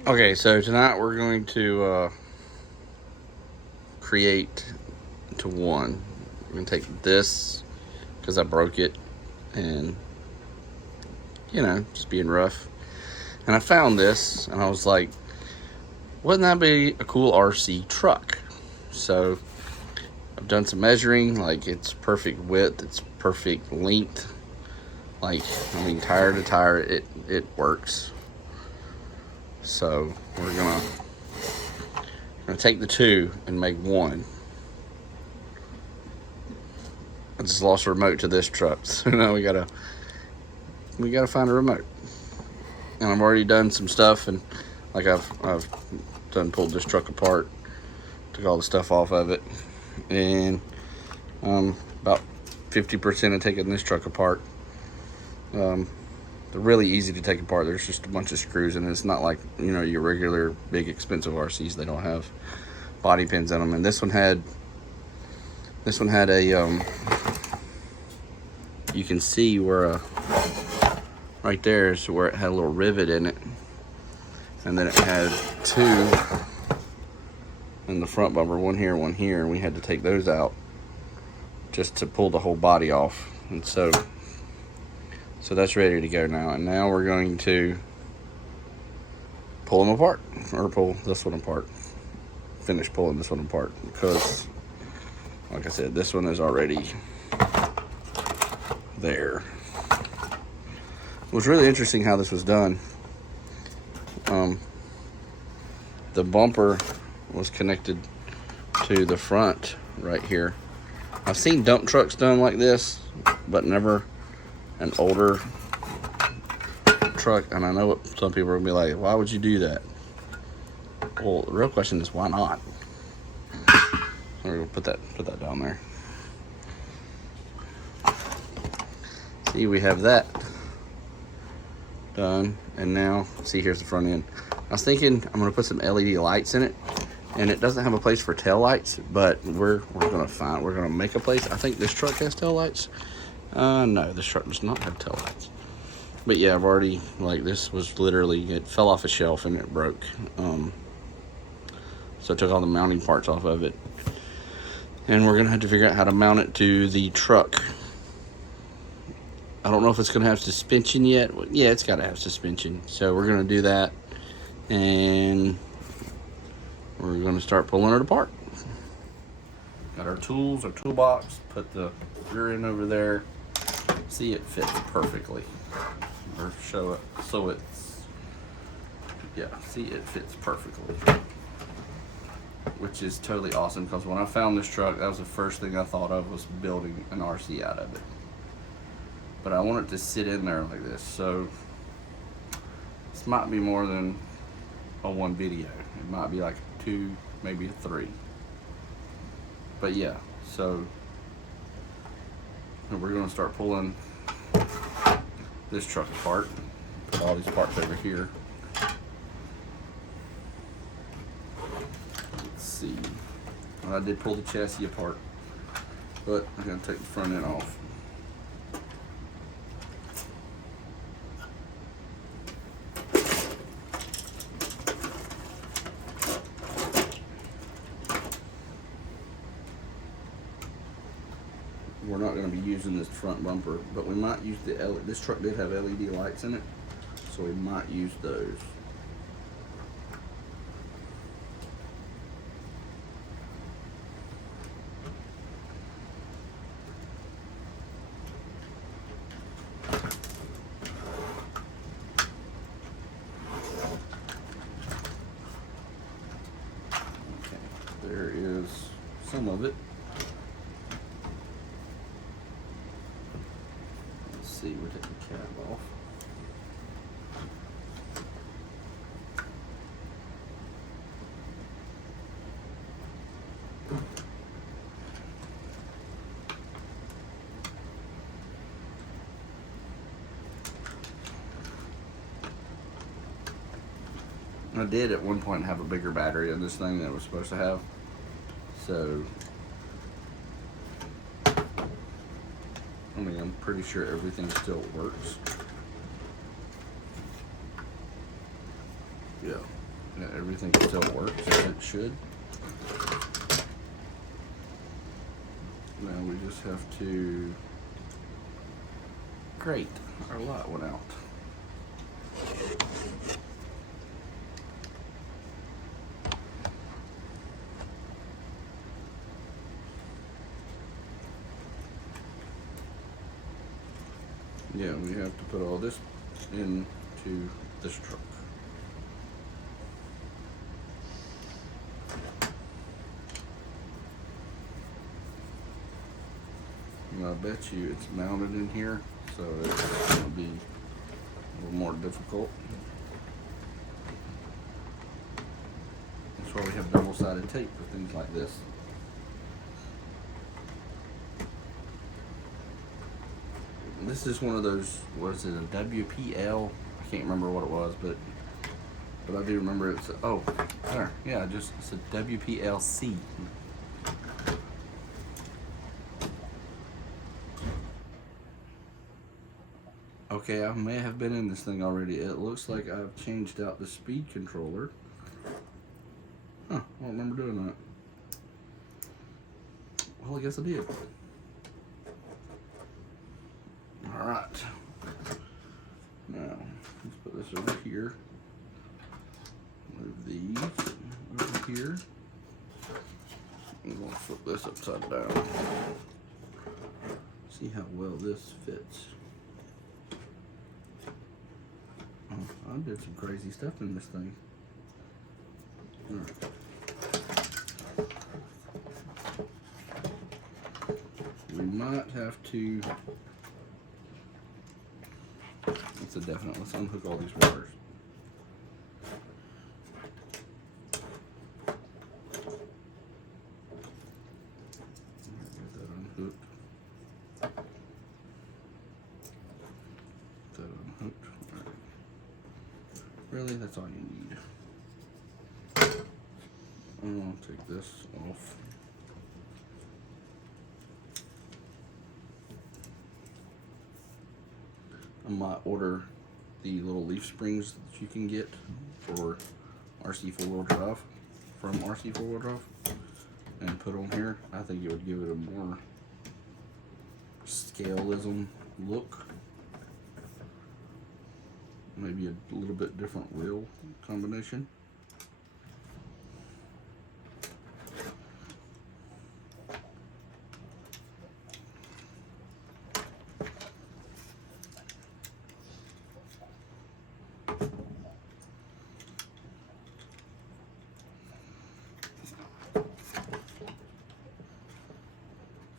Okay, so tonight we're going to create to one. We're going to take this because I broke it and, just being rough. And I found this and I was like, wouldn't that be a cool RC truck? So I've done some measuring, like it's perfect width, it's perfect length. Tire to tire, it works. So we're gonna take the two and make one. I just lost a remote to this truck, so now we gotta find a remote. And I've already done some stuff, and like I've pulled this truck apart, took all the stuff off of it, and about 50% of taking this truck apart. They're really easy to take apart. There's just a bunch of screws, and it's not like your regular big expensive RCs. They don't have body pins in them, and this one had a you can see where right there is where it had a little rivet in it, and then it had two in the front bumper, one here, and we had to take those out just to pull the whole body off. And so that's ready to go now. And now we're going to pull them apart, or pull this one apart. Finish pulling this one apart because, like I said, this one is already there. It was really interesting how this was done. The bumper was connected to the front right here. I've seen dump trucks done like this, but never an older truck. And I know what some people are gonna be like, why would you do that? Well, the real question is, why not? We're gonna put that down there. See, we have that done, and now see, here's the front end. I was thinking I'm gonna put some LED lights in it, and it doesn't have a place for tail lights, but we're gonna make a place. I think this truck has tail lights. No, this truck does not have tail lights. But yeah, I've already, this was literally, it fell off a shelf and it broke. So I took all the mounting parts off of it, and we're gonna have to figure out how to mount it to the truck. I don't know if it's gonna have suspension yet. Yeah, it's gotta have suspension. So we're gonna do that, and we're gonna start pulling it apart. Got our tools, our toolbox, put the rear end over there. See, it fits perfectly. Or show it, so it's, yeah, see, it fits perfectly. Which is totally awesome, because when I found this truck, that was the first thing I thought of, was building an RC out of it. But I want it to sit in there like this, so this might be more than a one video. It might be like a two, maybe a three. But yeah, so we're gonna start pulling this truck apart. Put all these parts over here. Let's see. Well, I did pull the chassis apart, but I'm gonna take the front end off. We're not going to be using this front bumper, but we might use the LED. This truck did have LED lights in it, so we might use those. Okay, there is some of it. See, we're taking the cap off. I did at one point have a bigger battery on this thing than it was supposed to have. So, I'm pretty sure everything still works. Yeah. Yeah, everything still works as it should. Now we just have to. Great, our light went out. Yeah, we have to put all this into this truck. And I bet you it's mounted in here, so it's going to be a little more difficult. That's why we have double-sided tape for things like this. This is one of those, what is it, a WPL? I can't remember what it was, but I do remember it's, oh, there, yeah, just, it's a WPLC. Okay, I may have been in this thing already. It looks like I've changed out the speed controller. Huh, I don't remember doing that. Well, I guess I did. Alright. Now, let's put this over here. Move these over here. I'm going to flip this upside down. See how well this fits. Oh, I did some crazy stuff in this thing. Alright. We might have to. That's a definite. Let's unhook all these wires. Get that unhooked. Get that unhooked. All right. Really, that's all you need. I'm gonna take this off. I might order the little leaf springs that you can get for RC 4-wheel drive from RC 4-wheel drive and put on here. I think it would give it a more scaleism look. Maybe a little bit different wheel combination.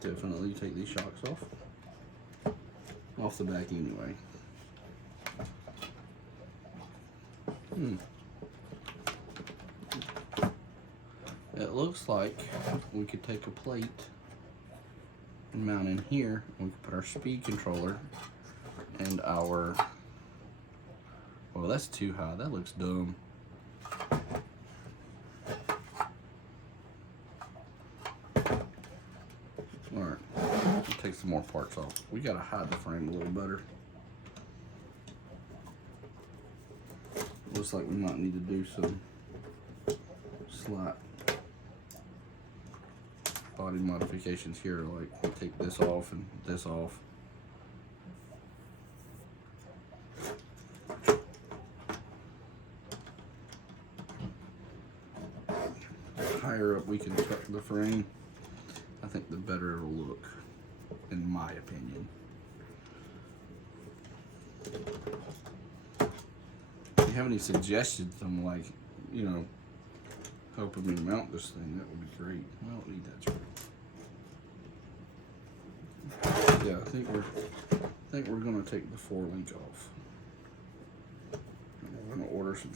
Definitely take these shocks off the back anyway. It looks like we could take a plate and mount in here, and we could put our speed controller and our, well, that's too high, that looks dumb. Alright, take some more parts off. We gotta hide the frame a little better. Looks like we might need to do some slight body modifications here, like take this off and this off. The higher up we can tuck the frame, I think the better it'll look, in my opinion. If you have any suggestions on, like, you know, helping me mount this thing, that would be great. I don't need that screw. Yeah, I think we're gonna take the 4-link off. And we're gonna order some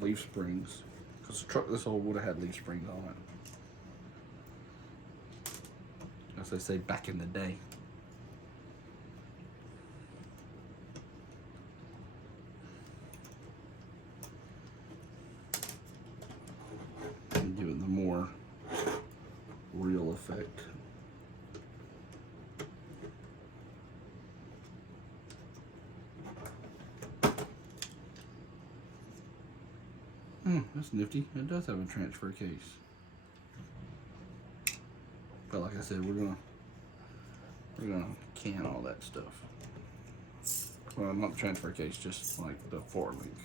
leaf springs, because the truck this old would have had leaf springs on it, as they say back in the day. And give it the more real effect. That's nifty. It does have a transfer case. But like I said, we're gonna can all that stuff. Well, not the transfer case, just like the 4-link.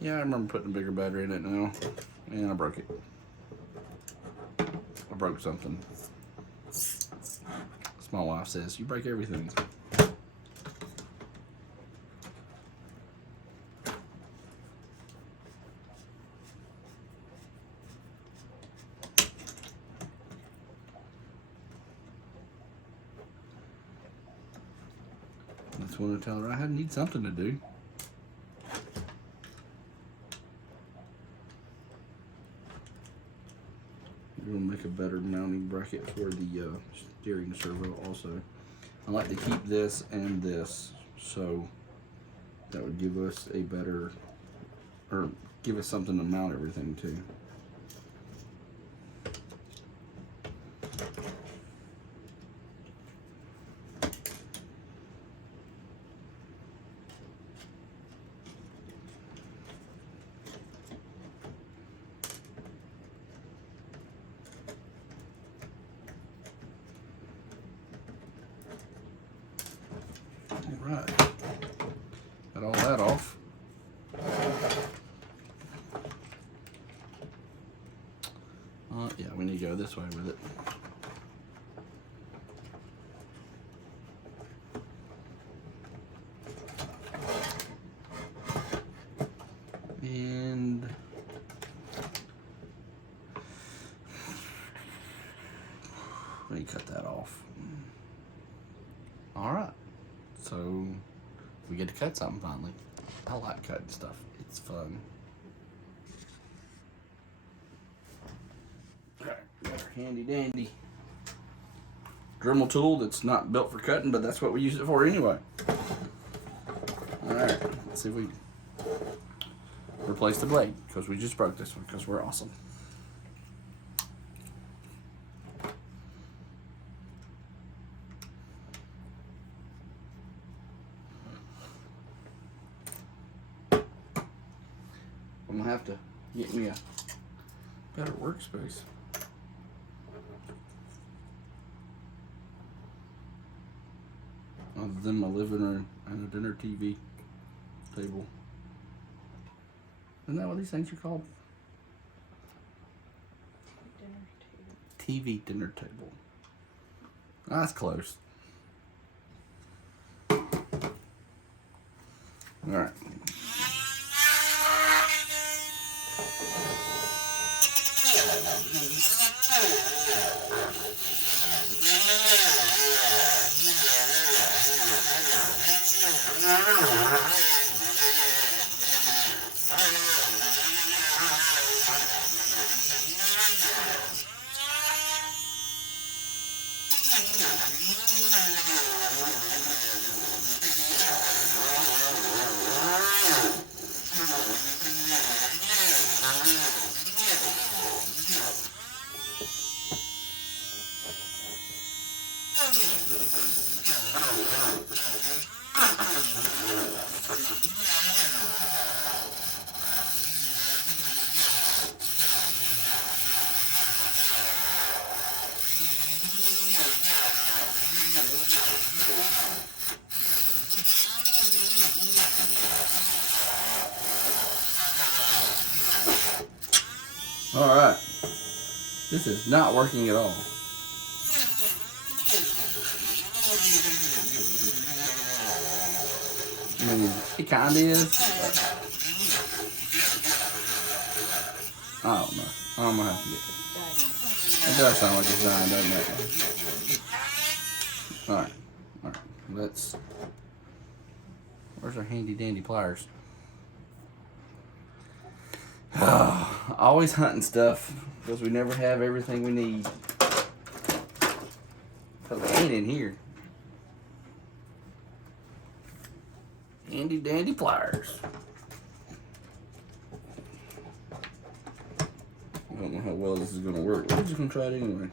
Yeah, I remember putting a bigger battery in it now, and I broke it. I broke something. As my wife says, you break everything. That's when I tell her I need something to do. We'll make a better mounting bracket for the steering servo also. I like to keep this and this, so that would give us a better, or give us something to mount everything to. Right, got all that off. Yeah, we need to go this way with it. And let me cut that off. All right. So we get to cut something finally. I like cutting stuff. It's fun. Alright, got our handy dandy Dremel tool that's not built for cutting, but that's what we use it for anyway. Alright, let's see if we replace the blade, because we just broke this one, because we're awesome. I'm gonna have to get me a better workspace. Other than my living room and a dinner TV table. Isn't that what these things are called? TV dinner table. That's close. Alright. Alright, this is not working at all. I mean, it kind of is. I don't know. I don't know how to get it. It does sound like it's dying, doesn't it? Alright, alright, let's... Where's our handy dandy pliers? Always hunting stuff, because we never have everything we need. Because they ain't in here. Handy dandy pliers. I don't know how well this is going to work. We're just going to try it anyway.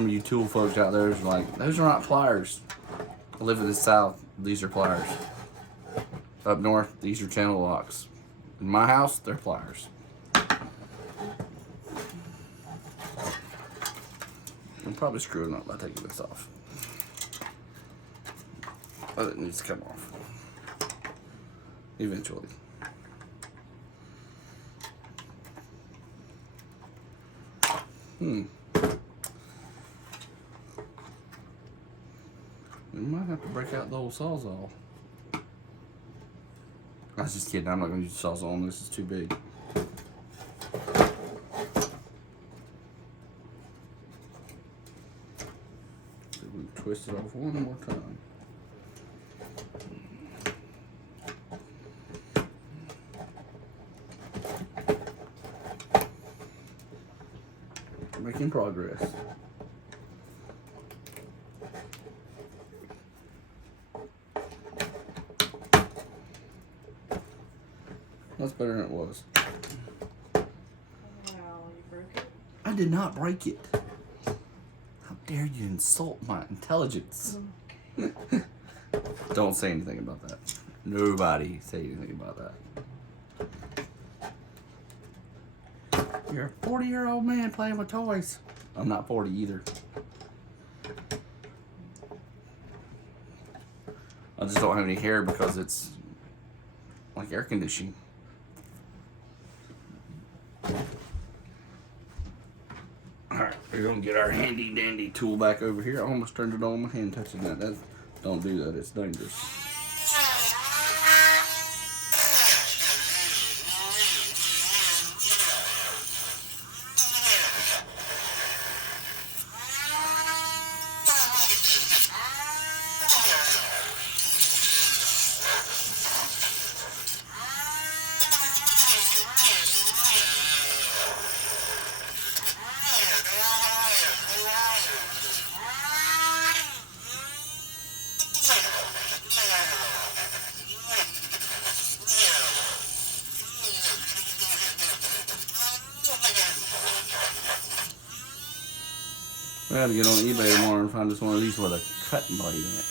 Some of you tool folks out there is like, those are not pliers. I live in the South, these are pliers. Up north, these are channel locks. In my house, they're pliers. I'm probably screwing up by taking this off. But it needs to come off. Eventually. We might have to break out the old Sawzall. I was just kidding, I'm not going to use the Sawzall on this, it's too big. So we twist it off one more time. Making progress. That's better than it was. Wow, you broke it? I did not break it. How dare you insult my intelligence? Okay. Don't say anything about that. Nobody say anything about that. You're a 40-year-old man playing with toys. I'm not 40 either. I just don't have any hair because it's like air conditioning. Alright, we're gonna get our handy dandy tool back over here. I almost turned it on my hand touching that. Don't do that, it's dangerous. We gotta get on eBay tomorrow and find us one of these with a cutting blade in it.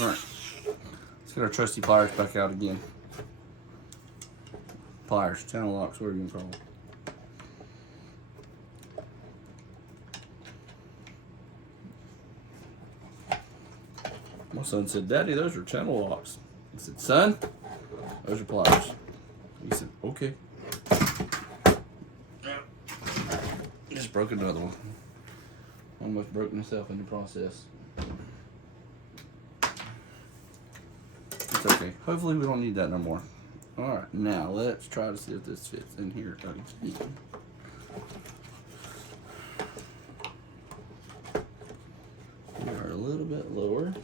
Alright, let's get our trusty pliers back out again. Pliers, channel locks, what are you gonna call them? My son said, Daddy, those are channel locks. I said, son, those are pliers. He said, okay. Just broke another one. Almost broke myself in the process. It's okay. Hopefully we don't need that no more. Alright, now let's try to see if this fits in here again. We are a little bit lower.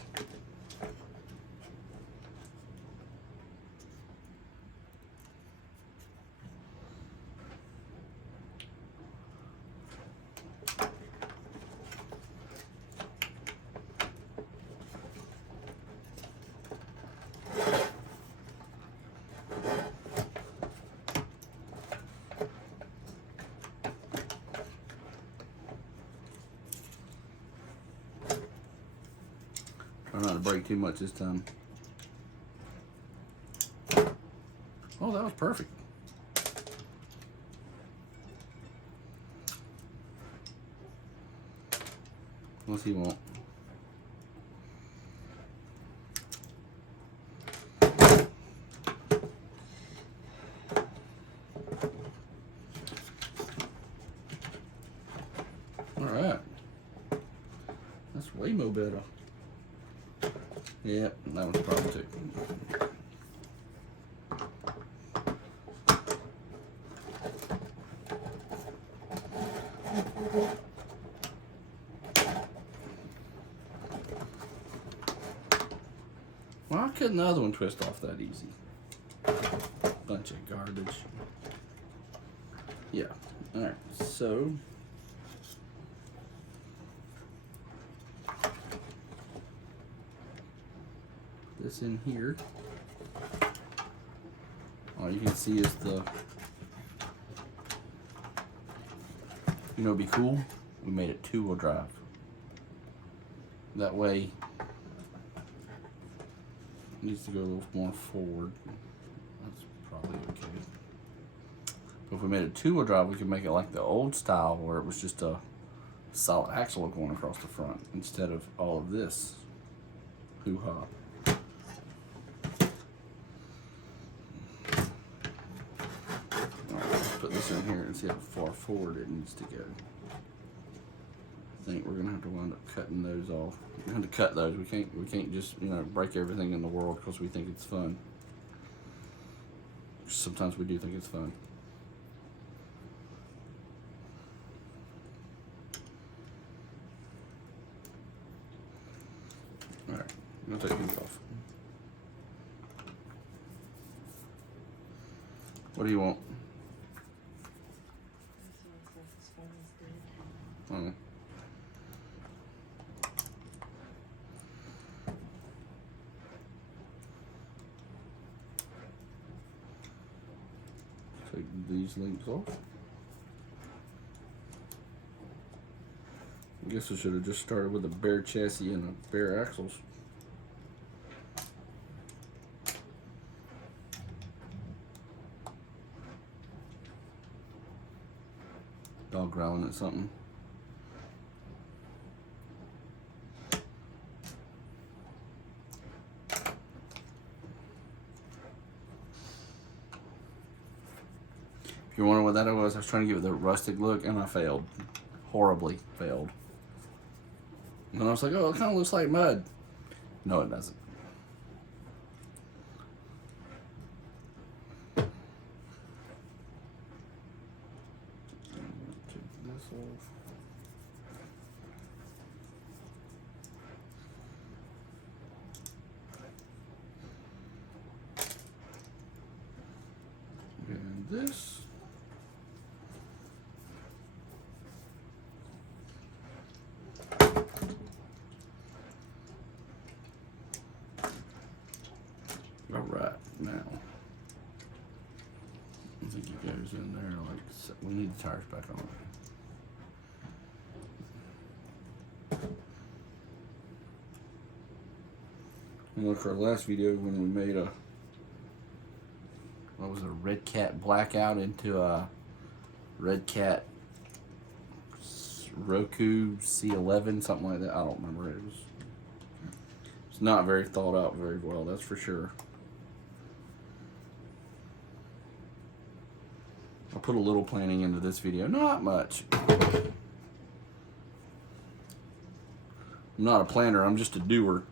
Try not to break too much this time. Oh, that was perfect. What's he want? Alright. That's way more better. Yep, that one's probably too. Why couldn't the other one twist off that easy? Bunch of garbage. Yeah, alright, so this in here. All you can see is the, you know, it'd be cool. We made it 2-wheel drive. That way, it needs to go a little more forward. That's probably okay. But if we made it 2-wheel drive, we could make it like the old style where it was just a solid axle going across the front instead of all of this hoo-ha. Alright, let's put this in here and see how far forward it needs to go. I think we're gonna have to wind up cutting those off. We're gonna have to cut those. We can't just, you know, break everything in the world because we think it's fun. Sometimes we do think it's fun. Alright, I'm gonna take these off. What do you want? This one says as fun as good. Oh. Take these links off. I guess I should have just started with a bare chassis and a bare axles. Dog growling at something. If you're wondering what that was, I was trying to give it the rustic look and I failed. Horribly failed. And I was like, oh, it kind of looks like mud. No, it doesn't. Take this off. And this. All right, now I think it goes in there like so. We need the tires back on. And look, our last video when we made a, what was it, a Red Cat Blackout into a Red Cat Roku C11, something like that. I don't remember. It's not very thought out very well, that's for sure. I put a little planning into this video, not much. I'm not a planner, I'm just a doer.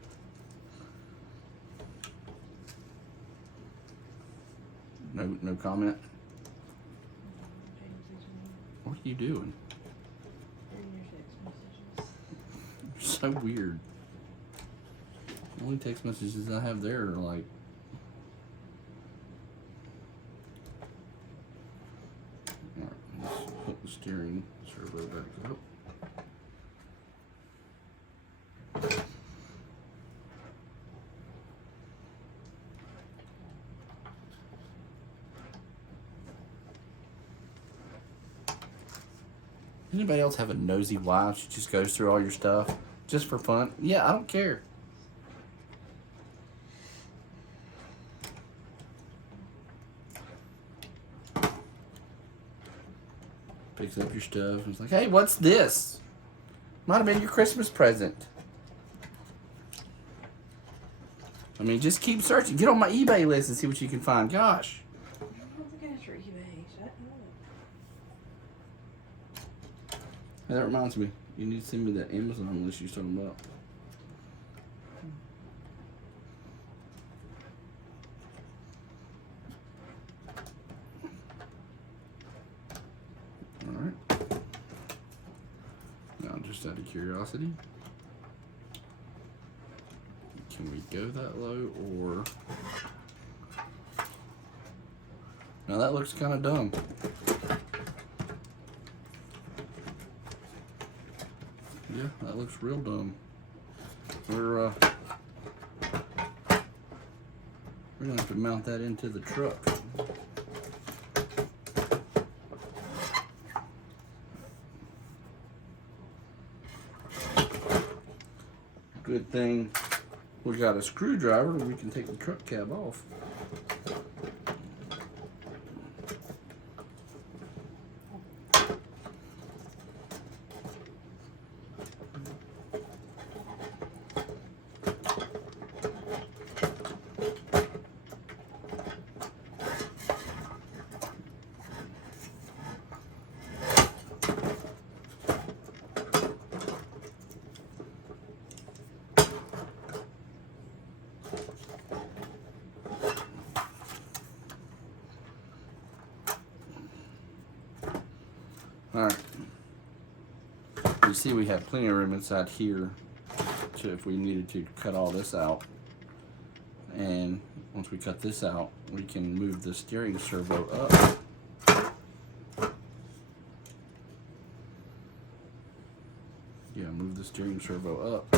No comment? What are you doing? Reading your text messages. You're so weird. The only text messages I have there are like, alright, let's hook the steering servo back up. Anybody else have a nosy wife? She just goes through all your stuff just for fun? Yeah, I don't care. Picks up your stuff and it's like, hey, what's this? Might have been your Christmas present. I mean, just keep searching. Get on my eBay list and see what you can find. Gosh. I'm looking at your eBay. Shut up. Hey, that reminds me. You need to send me that Amazon list you was talking about. Alright. Now, just out of curiosity, can we go that low or... Now that looks kind of dumb. Yeah, that looks real dumb. We're We're gonna have to mount that into the truck. Good thing we got a screwdriver, we can take the truck cab off. Alright. You see we have plenty of room inside here to, if we needed to, cut all this out. And once we cut this out, we can move the steering servo up. Yeah, move the steering servo up.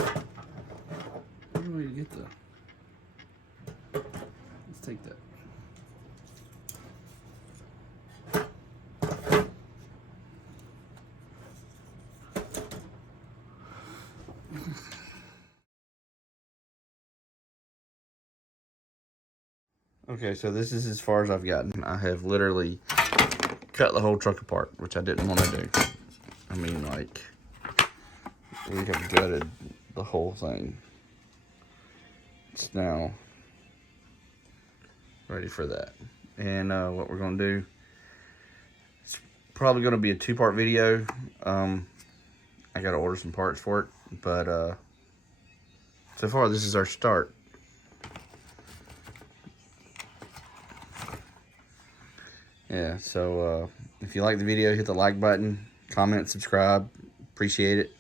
Where's the way to get the... Let's take that. Okay, so this is as far as I've gotten. I have literally cut the whole truck apart, which I didn't want to do. I mean, like, we have gutted the whole thing. It's now ready for that. And what we're going to do, it's probably going to be a 2-part video. I got to order some parts for it, but so far this is our start. Yeah, so if you like the video, hit the like button, comment, subscribe. Appreciate it.